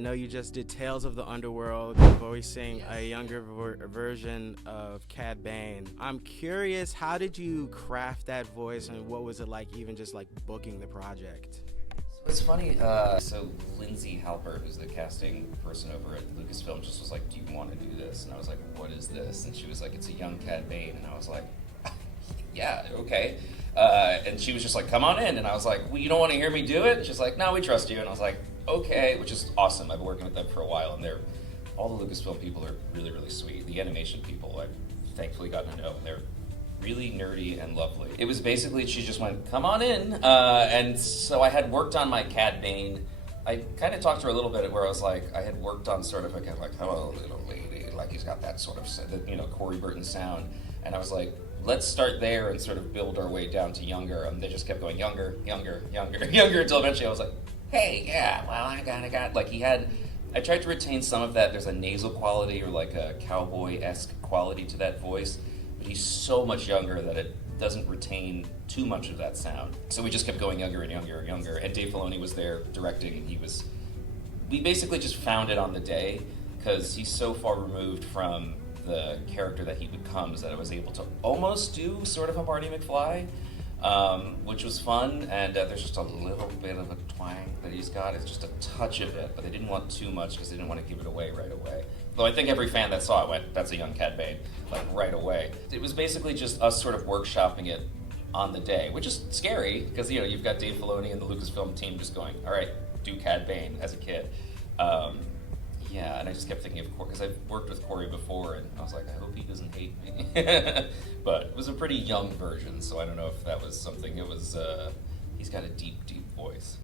know you just did Tales of the Underworld, voicing a younger version of Cad Bane. I'm curious, how did you craft that voice, and what was it like even just like booking the project? So it's funny. So Lindsay Halpert, who's the casting person over at Lucasfilm, just was like, "Do you want to do this?" And I was like, "What is this?" And she was like, "It's a young Cad Bane." And I was like, "Yeah, okay." And she was just like, "Come on in." And I was like, "Well, you don't want to hear me do it?" And she's like, "No, we trust you." And I was like, "Okay," which is awesome. I've been working with them for a while, and all the Lucasfilm people are really, really sweet. The animation people I've thankfully gotten to know, and they're really nerdy and lovely. It was basically, she just went, "Come on in." And so I had worked on my Cad Bane. I kind of talked to her a little bit where I was like, I had worked on sort of a kind of like, "Hello, little lady," like he's got that sort of, Corey Burton sound. And I was like, let's start there and sort of build our way down to younger. And they just kept going younger, younger, younger, younger, until eventually I was like, "Hey, yeah, well, I got, like I tried to retain some of that. There's a nasal quality or like a cowboy-esque quality to that voice, but he's so much younger that it doesn't retain too much of that sound. So we just kept going younger and younger and younger. And Dave Filoni was there directing, and we basically just found it on the day, because he's so far removed from the character that he becomes that I was able to almost do sort of a Marty McFly, which was fun. And there's just a little bit of a twang that he's got. It's just a touch of it, but they didn't want too much because they didn't want to give it away right away. Though I think every fan that saw it went, "That's a young Cad Bane," like right away. It was basically just us sort of workshopping it on the day, which is scary because you've got Dave Filoni and the Lucasfilm team just going, "All right, do Cad Bane as a kid." Yeah, and I just kept thinking of Corey, because I've worked with Corey before, and I was like, I hope he doesn't hate me. But it was a pretty young version, so I don't know if that was something. He's got a deep, deep voice.